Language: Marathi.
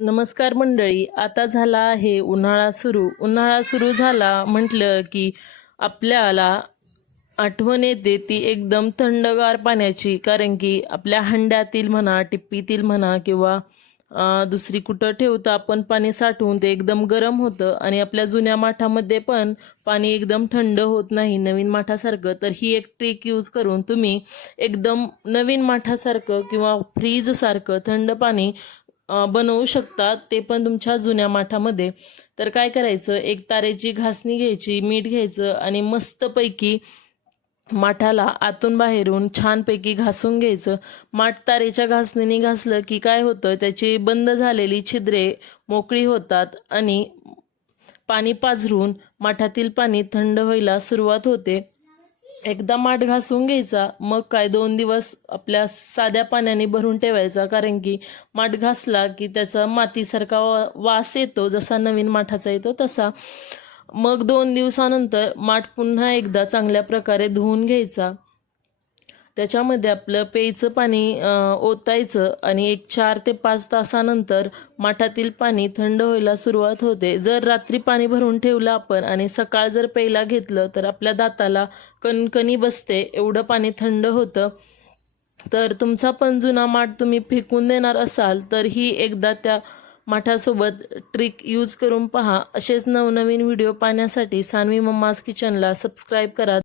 नमस्कार मंडळी. आता झाला आहे उन्हाळा सुरू. उन्हाळा सुरू झाला म्हटलं की आपल्याला आठवण येते ती एकदम थंडगार पाण्याची. कारण की आपल्या हंड्यातील म्हणा, टिप्पीतील म्हणा किंवा दुसरी कुठं ठेवतं आपण पाणी साठवून ते एकदम गरम होतं आणि आपल्या जुन्या माठामध्ये पण पाणी एकदम थंड होत नाही नवीन माठासारखं. तर ही एक ट्रिक यूज करून तुम्ही एकदम नवीन माठासारखं किंवा फ्रीजसारखं थंड पाणी बनवू शकता, ते पण तुमच्या जुन्या माठामध्ये. तर काय करायचं, एक तारेची घासणी घ्यायची, मीठ घ्यायचं आणि मस्तपैकी माठाला आतून बाहेरून छानपैकी घासून घ्यायचं. माठ तारेच्या घासणीने घासलं की काय होतं, त्याची बंद झालेली छिद्रे मोकळी होतात आणि पाणी पाझरून माठातील पाणी थंड व्हायला सुरुवात होते. एकदा माठ घासून घ्यायचा, मग काय 2 दिवस आपल्या साध्या पाण्याने भरून ठेवायचा. कारण की माठ घासला की त्याचा मातीसारखा वास येतो, जसा नवीन माठाचा येतो तसा. मग 2 दिवसानंतर माठ पुन्हा एकदा चांगल्या प्रकारे धुवून घ्यायचा. त्याच्यामध्ये आपलं प्यायचं पाणी ओतायचं आणि एक 4 ते 5 तासानंतर माठातील पाणी थंड व्हायला सुरुवात होते. जर रात्री पाणी भरून ठेवलं आपण आणि सकाळ जर प्यायला घेतलं तर आपल्या दाताला कणकणी बसते, एवढं पाणी थंड होतं. तर तुमचा पण जुना माठ तुम्ही फेकून देणार असाल तर ही एकदा त्या माठासोबत ट्रिक यूज करून पहा. असेच नवनवीन व्हिडिओ पाहण्यासाठी सान्वी मम्माज किचनला सबस्क्राईब करा.